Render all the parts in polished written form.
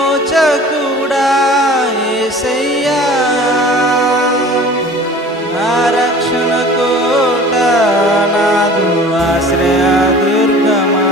విమోచకుడా యేసయ్యా, నా రక్షణ కోట, నాదు ఆశ్రయ దుర్గమా.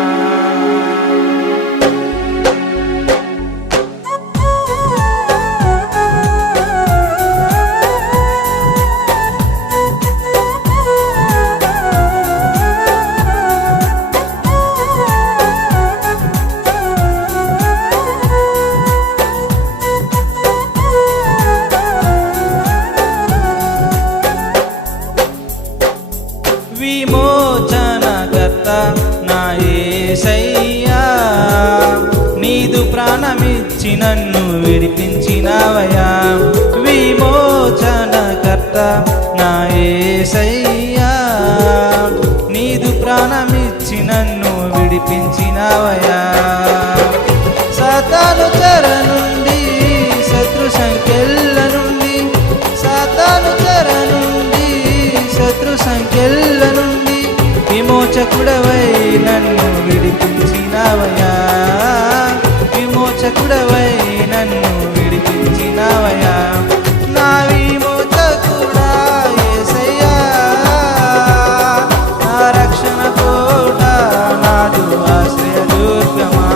విమోచనకర్త నా యేసయ్యా, నీదు ప్రాణమిచ్చి నన్ను విడిపించినవయా. విమోచనకర్త నా యేసయ్యా, నీదు ప్రాణమిచ్చి నన్ను విడిపించినవయా. సాతాను చెర నుండి, శత్రు సంకెళ్ళ నుండి, సాతాను చెర నుండి, శత్రు సంకెళ్ళ నుండి విమోచకుడవై నన్ను విడిపించినవయా. విమోచకుడవై నన్ను విడిపించినవయా. నా విమోచకుడా యేసయ్యా, నా రక్షణ కోట, నాదు ఆశ్రయ దుర్గమా.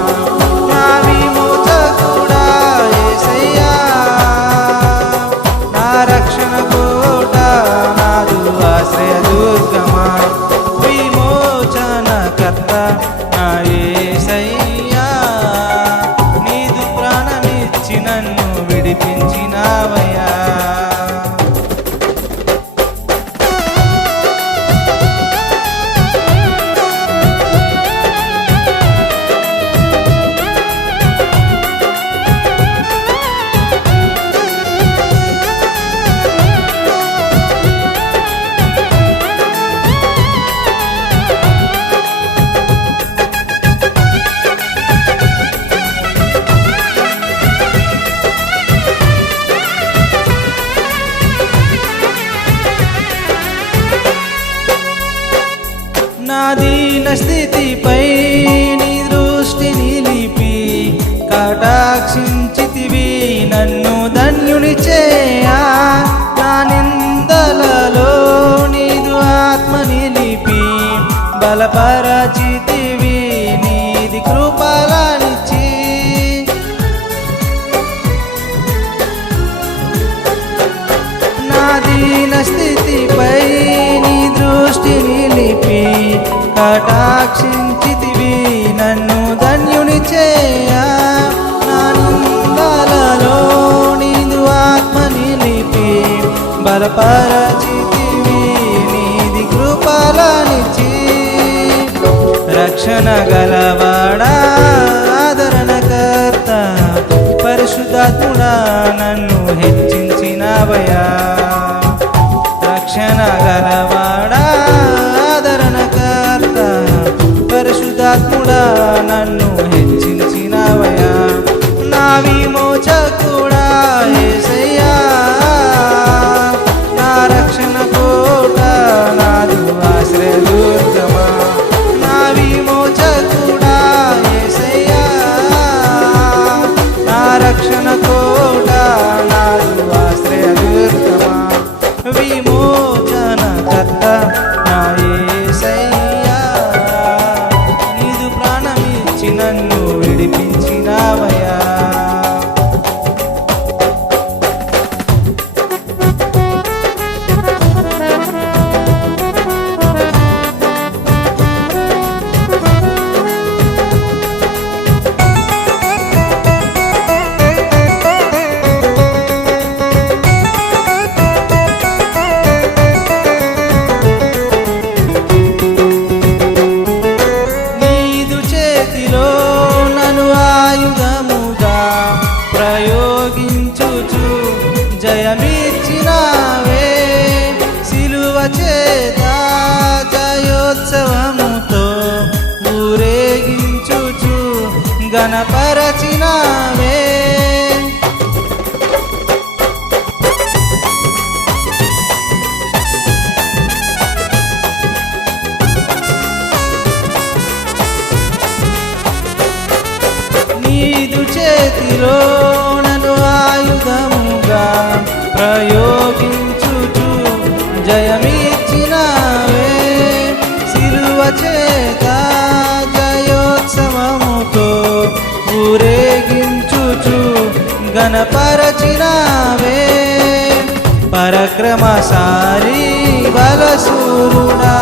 నా విమోచకుడా యేసయ్యా, నా రక్షణ కోట, నాదు ఆశ్రయ దుర్గమా. విమోచనకర్త నా యేసయ్యా, నీదు ప్రాణమిచ్చి నన్ను విడిపించినవయా. నా దీన స్థితిపై నీ దృష్టి నిలిపి కటాక్షించితివి నన్ను ధన్యుని చేయా. నా నిందలలో నీదు ఆత్మ నిలిపి బలపరచితివి నీది కృపలనిచ్చి. నా దీన స్థితిపై నీ దృష్టి నిలిపి కటాక్షించితివి నన్ను ధన్యుని చేయా. నా నిందలలో నీదు ఆత్మ నిలిపి బలపరచితివి నీది కృపలనిచ్చి. రక్షణ గలవాడా, ఆదరణకర్త, పరిశుద్ధాత్ముడా నన్ను హెచ్చించినవయా. రక్షణ గలవాడా, ఆదరణకర్త, పరిశుద్ధాత్ముడా నన్ను హెచ్చించినవయా. నా విమోచకుడా యేసయ్యా, నా రక్షణ కోట, నాదు ఆశ్రయ దుర్గమా. నా విమోచకుడా యేసయ్యా, నా రక్షణ కోట, నాదు ఆశ్రయ దుర్గమా. విమోచనకర్త నా యేసయ్యా, నీదు ప్రాణమిచ్చి నన్ను విడిపించినవయా. నీదు చేతిలో నన్ను ఆయుధముగా ప్రయోగించుచు జయమిచ్చినావే. సిలువ చేత జయోత్సవముతో ఊరేగించుచు గణపరచినావే. నీదు చేతిలో నన్ను ఆయుధముగా ప్రయోగించుచు జయమిచ్చినావే. సిలువ చేత జయోత్సవముతో ఊరేగించుచు గణపరచినావే. పరక్రమశాలి బలశూరుడా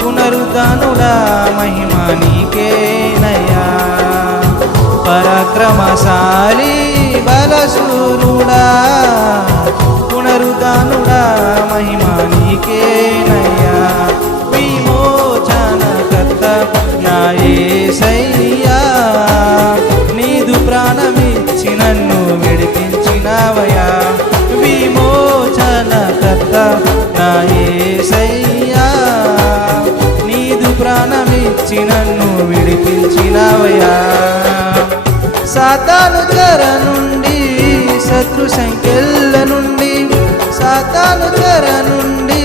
పునరుద్ధనుడా మహిమ నీకేనయ్యా. పరక్రమశాలి బలశూరుడా పునరుద్ధనుడా మహిమ నీకేనయ్యా. విమోచనకర్త నా యేసయ్యా, నీదు ప్రాణమిచ్చి నన్ను విడిపించినావయ్యా. విమోచనకర్త నా యేసయ్యా, నీదు ప్రాణమిచ్చి నన్ను విడిపించినావయ్యా. సాతాను చెర నుండి శత్రు సంఖ్యల నుండి, సాతాను చెర నుండి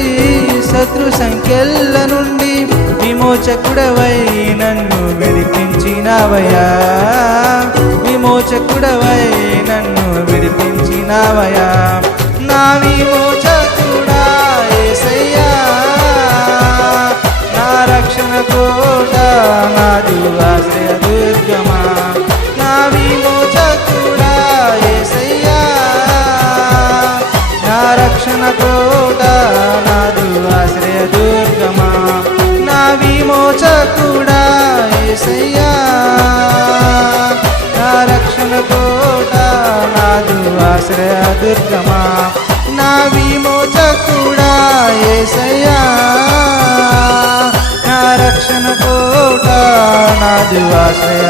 శత్రు సంఖ్యల నుండి విమోచకుడవై నన్ను విడిపించినావయ్యా. విమోచకుడవై నన్ను విడిపించినావయ్యా. నా విమోచకుడా యేసయ్యా, నా రక్షణ కోట నాదు ఆశ్రయ దుర్గమా. నా విమోచకుడా యేసయ్యా, నా రక్షణ కోట నాదు ఆశ్రయ దుర్గమా. నా విమోచకుడా యేసయ్యా, నా రక్షణ కోట నాదు ఆశ్రయ దుర్గమా. నా విమోచకుడా యేసయ్యా, నా రక్షణ కోట నాదు ఆశ్రయ